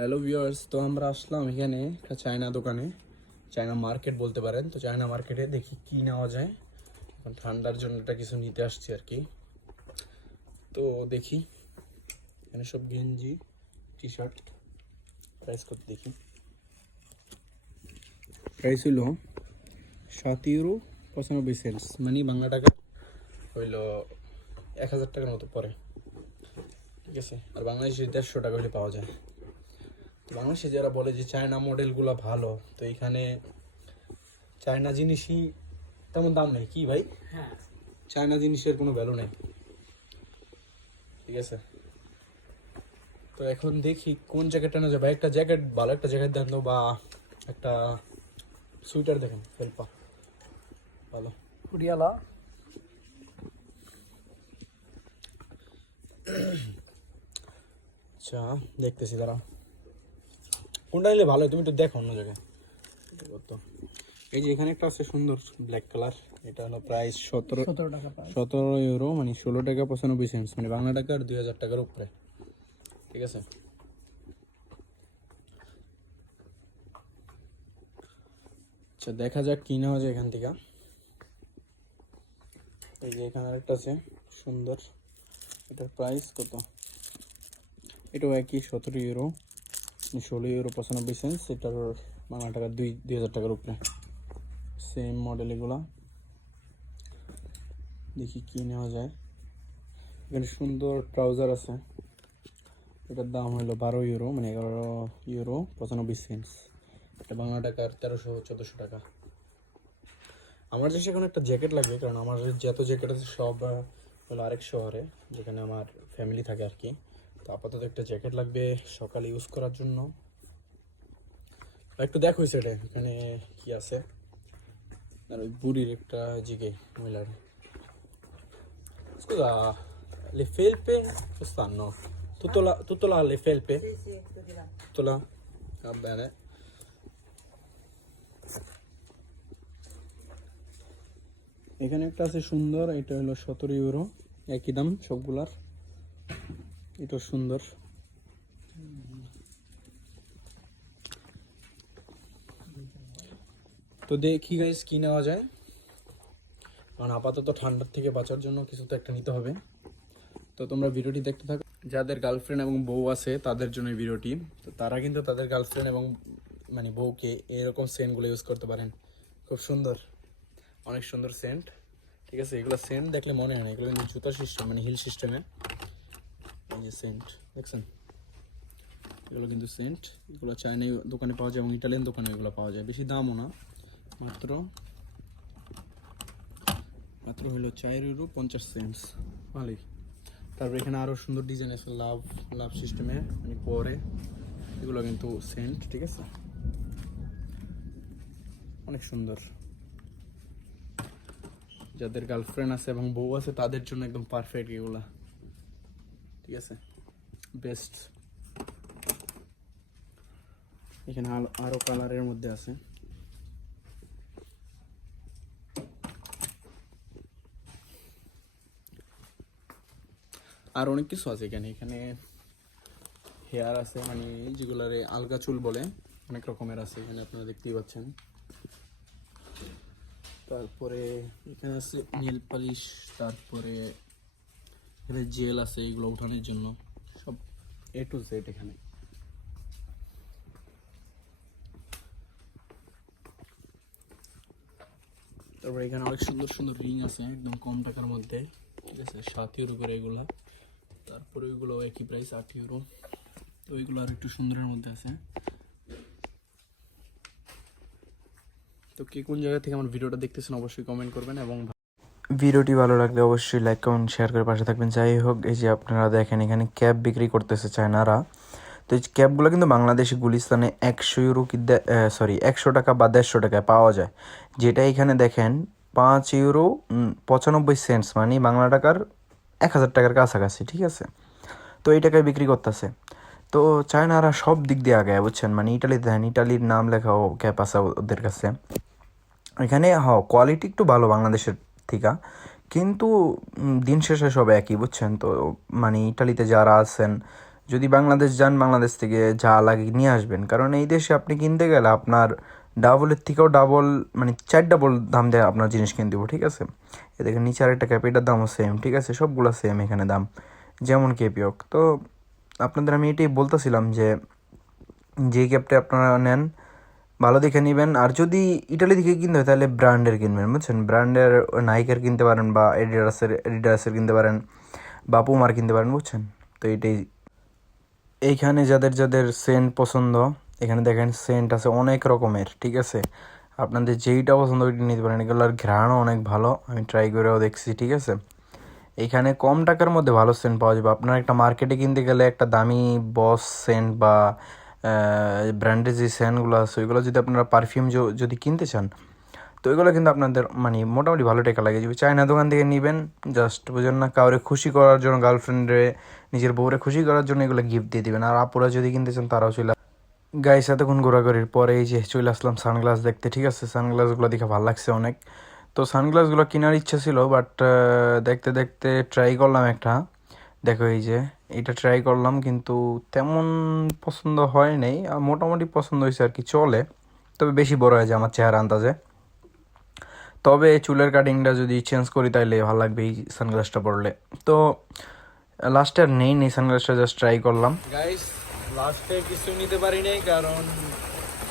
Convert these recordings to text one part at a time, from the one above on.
Hello viewers, তো আমরা আসলাম এখানে একটা চায়না দোকানে, চায়না মার্কেট বলতে পারেন। তো চায়না মার্কেটে দেখি কি নেওয়া যায়। এখন ঠান্ডার জন্য এটা কিছু নিতে আসছি আর কি। তো দেখি এখানে সব গেঞ্জি, টি শার্ট। প্রাইস কত দেখি। প্রাইস হইল 7 ইউরো 95 সেন্টস, মানে বাংলা টাকা হইল 1000 টাকার মতো পড়ে, ঠিক আছে। আর বাংলাদেশে 150 টাকা হলে পাওয়া যায়। তো বাংলাদেশে যারা বলে যে চায়না মডেলগুলো ভালো, তো এখানে চায়না জিনিসই তেমন দাম নেই কি ভাই? হ্যাঁ, চায়না জিনিসের কোনো ভ্যালু নেই, ঠিক আছে। তো এখন দেখি কোন জ্যাকেটটা না যাবে। একটা জ্যাকেট, ভালো একটা জ্যাকেট দেন তো, বা একটা সুইটার দেখেন ফেলপা ভালো উড়িয়ালা। আচ্ছা দেখতেছি তারা কোনটা নিলে ভালো হয়, তুমি একটু দেখো অন্য জায়গায়। তো এই যে এখানে একটা আছে সুন্দর ব্ল্যাক কালার, এটা হলো প্রাইস 17 টাকা পায়। 17 ইউরো, মানে 16 টাকা 95 সেন্টস, মানে বাংলা টাকার 2000 টাকার উপরে, ঠিক আছে। আচ্ছা দেখা যাক কি নেওয়া যায় এখান থেকে। এই যে এখানে আরেকটা আছে সুন্দর, এটার প্রাইস কত? এটাও একই 17 ইউরো, 16 ইউরো 95 সেন্টস। এটার বাংলা টাকা 2000 টাকার উপরে, সেম মডেল এগুলা। দেখি কি নেওয়া যায়। এখানে সুন্দর ট্রাউজার আছে, এটার দাম হলো 12 ইউরো, মানে 11 ইউরো 95 সেন্টস। এটা বাংলা টাকার 1300-1400 টাকা। আমার দেশে এখন একটা জ্যাকেট লাগবে, কারণ আমার যত জ্যাকেট আছে সব হলো আরেক শহরে, যেখানে আমার ফ্যামিলি থাকে আর কি। তো আপাতত একটা জ্যাকেট লাগবে সকালে ইউজ করার জন্য। একটু দেখো সেটা এখানে কি আছে। আর ওই বুড়ির একটা জিগে মহিলার, scusa, le felpe stanno tutto là le felpe? Sì, sì, tutti là. Tutto là? Va bene. এখানে একটা আছে সুন্দর, এটা হলো 17 ইউরো, একই দাম সবগুলার। এটা সুন্দর। তো দেখি গাইস কি নেওয়া যায়, কারণ আপাতত ঠান্ডার থেকে বাঁচার জন্য কিছু তো একটা নিতে হবে। তো তোমরা ভিডিওটি দেখতে থাকো। যাদের গার্লফ্রেন্ড এবং বউ আছে তাদের জন্য এই ভিডিওটি। তো তারা কিন্তু তাদের গার্লফ্রেন্ড এবং মানে বউকে এরকম সেন্টগুলো ইউজ করতে পারেন। খুব সুন্দর, অনেক সুন্দর সেন্ট, ঠিক আছে। এগুলো সেন্ট দেখলে মনে হয় না, এগুলো কিন্তু জুতা সিস্টেম, মানে হিল সিস্টেমে। এই যে সেন্ট দেখছেন, এগুলো কিন্তু সেন্ট। এগুলো চাইনা দোকানে পাওয়া যায় এবং ইটালিয়ান দোকানে এগুলো পাওয়া যায়। বেশি দামও না, মাত্র হলো 4 ইউরো 50 সেন্টস, ভালোই। তারপর এখানে আরও সুন্দর ডিজাইন আছে লাভ সিস্টেমে, মানে পরে এগুলো কিন্তু সেন্ট, ঠিক আছে, অনেক সুন্দর। যাদের গার্লফ্রেন্ড আছে এবং বউ আছে তাদের জন্য একদম পারফেক্ট এগুলা, ঠিক আছে, বেস্ট। এখানে আরও কালারের মধ্যে আছে। আর অনেক কিছু আছে এখানে। এখানে হেয়ার আছে, মানে যেগুলারে আলগা চুল বলে, অনেক রকমের আছে এখানে, আপনারা দেখতেই পাচ্ছেন। তারপরে এখানে আছে নেল পালিশ, তারপরে এখানে জেল আছে এগুলো উঠানোর জন্য, সব A to Z এখানে। তারপরে এখানে অনেক সুন্দর সুন্দর রিং আছে একদম কম টাকার মধ্যে, ঠিক আছে, 7 ইউরো করে এগুলা। তারপরে ওইগুলো একই প্রাইস 8 ইউরো। তো ওইগুলো আর একটু সুন্দরের মধ্যে আছে। তো কে কোন জায়গা থেকে আমার ভিডিওটা দেখতেছেন অবশ্যই কমেন্ট করবেন, এবং ভিডিওটি ভালো লাগলে অবশ্যই লাইক কমেন্ট শেয়ার করে পাশে থাকবেন। যাই হোক, এই যে আপনারা দেখেন এখানে ক্যাব বিক্রি করতেছে চায়নারা। তো এই ক্যাবগুলো কিন্তু বাংলাদেশি গুলিস্তানে 100 ইউরো কি 100 টাকা বা 150 টাকায় পাওয়া যায়। যেটা এখানে দেখেন 5 ইউরো 95 সেন্টস, মানে বাংলা টাকার 1000 টাকার কাছাকাছি, ঠিক আছে। তো এই টাকায় বিক্রি করতেছে। তো চায়নারা সব দিক দিয়ে আগে, বুঝছেন, মানে ইটালিতে দেখেন, ইটালির নাম লেখাও ক্যাব আছে ওদের কাছে। এখানে কোয়ালিটি একটু ভালো বাংলাদেশের থেকে, কিন্তু দিন শেষে সব একই, বুঝছেন। তো মানে ইটালিতে যারা আছেন, যদি বাংলাদেশ যান, বাংলাদেশ থেকে যা লাগে নিয়ে আসবেন, কারণ এই দেশে আপনি কিনতে গেলে আপনার ডাবলের থেকেও ডাবল, মানে 4 ডাবল দাম দিয়ে আপনার জিনিস কিনতে দেবো, ঠিক আছে। এ দেখেন নিচে আরেকটা ক্যাপ, এটার দামও সেম, ঠিক আছে, সবগুলো সেম এখানে দাম, যেমন ক্যাপই হোক। তো আপনাদের আমি এটাই বলতেছিলাম যে যেই ক্যাপটা আপনারা নেন ভালো দেখে নেবেন, আর যদি ইটালি থেকে কিনতে হয় তাহলে ব্র্যান্ডের কিনবেন, বুঝছেন। ব্র্যান্ডের নাইকের কিনতে পারেন, বা এডিডাসের কিনতে পারেন, বা পুমার কিনতে পারেন, বুঝছেন। তো এইটাই, এইখানে যাদের যাদের সেন্ট পছন্দ, এখানে দেখেন সেন্ট আছে অনেক রকমের, ঠিক আছে। আপনাদের যেইটা পছন্দ ওইটা নিতে পারেন, এগুলোর ঘ্রাণও অনেক ভালো, আমি ট্রাই করেও দেখছি, ঠিক আছে। এইখানে কম টাকার মধ্যে ভালো সেন্ট পাওয়া যাবে। আপনার একটা মার্কেটে কিনতে গেলে একটা দামি বস সেন্ট বা ব্র্যান্ডের যে সেন্টগুলো আছে ওইগুলো যদি আপনারা পারফিউম যদি কিনতে চান, তো এগুলো কিন্তু আপনাদের মানে মোটামুটি ভালো টাকা লাগে যাবে। চায়না দোকান থেকে নেবেন, জাস্ট বুঝেন না, কাউরে খুশি করার জন্য, গার্লফ্রেন্ডে নিজের বউরে খুশি করার জন্য এগুলো গিফট দিয়ে দিবেন। আর আপুরা যদি কিনতে চান তারাও চলে গাইস। এতক্ষণ ঘোরাঘুরির পরে এই যে চলে আসলাম সানগ্লাস দেখতে, ঠিক আছে। সানগ্লাসগুলো দেখে ভালো লাগছে অনেক। তো সানগ্লাসগুলো কেনার ইচ্ছা ছিল, বাট দেখতে দেখতে ট্রাই করলাম একটা, দেখো এই যে এটা ট্রাই করলাম, কিন্তু তেমন পছন্দ হয় নাই, মোটামুটি পছন্দ হয়েছে আর কি, চলে, তবে বেশি বড় হয়ে যায় আমার চেহারা আন্দাজে। তবে চুলের কাটিংটা যদি চেঞ্জ করি তাহলে ভালো লাগবে এই সানগ্লাসটা পরলে। তো লাস্টে আর নেই সানগ্লাসটা, জাস্ট ট্রাই করলাম। গাইস লাস্টে কিছু নিতে পারি নাই, কারণ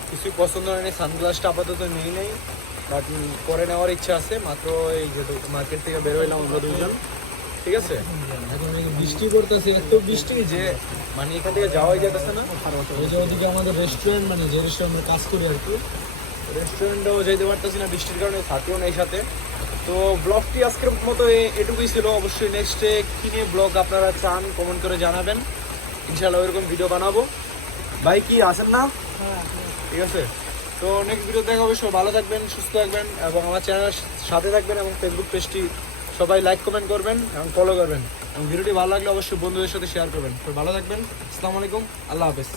কিছু পছন্দ হয়নি, সানগ্লাসটা আপাতত নেই নাই, বাট পরে নেওয়ার ইচ্ছা আছে। মাত্র এই যে মার্কেট থেকে বের হইলাম আমরা দুজন, ঠিক আছে। এখন বৃষ্টি পড়তেছে, এত বৃষ্টি যে মানে এখান থেকে যাওয়াই যেতেছে না। ওই যে ওদিকে আমাদের রেস্টুরেন্ট, মানে যে রেস্টুরেন্টে কাজ করি আর কি, রেস্টুরেন্টেও যেতে পারতেছি না বৃষ্টির কারণে, থাকিও নেই সাথে। তো ব্লগটি আজকের মতো এটুকুই ছিল। অবশ্যই নেক্সটে কী নিয়ে ব্লগ আপনারা চান কমেন্ট করে জানাবেন, ইনশাআল্লাহ ওইরকম ভিডিও বানাবো। ভাই কি আসেন না? ঠিক আছে, তো নেক্সট ভিডিও দেখা হবে। সবাই ভালো থাকবেন, সুস্থ থাকবেন, এবং আমার চ্যানেলের সাথে থাকবেন, এবং ফেসবুক পেজটি সবাই লাইক কমেন্ট করবেন এবং ফলো করবেন, এবং ভিডিওটি ভালো লাগলে অবশ্যই বন্ধুদের সাথে শেয়ার করবেন। তো ভালো থাকবেন, আসসালামু আলাইকুম, আল্লাহ হাফেজ।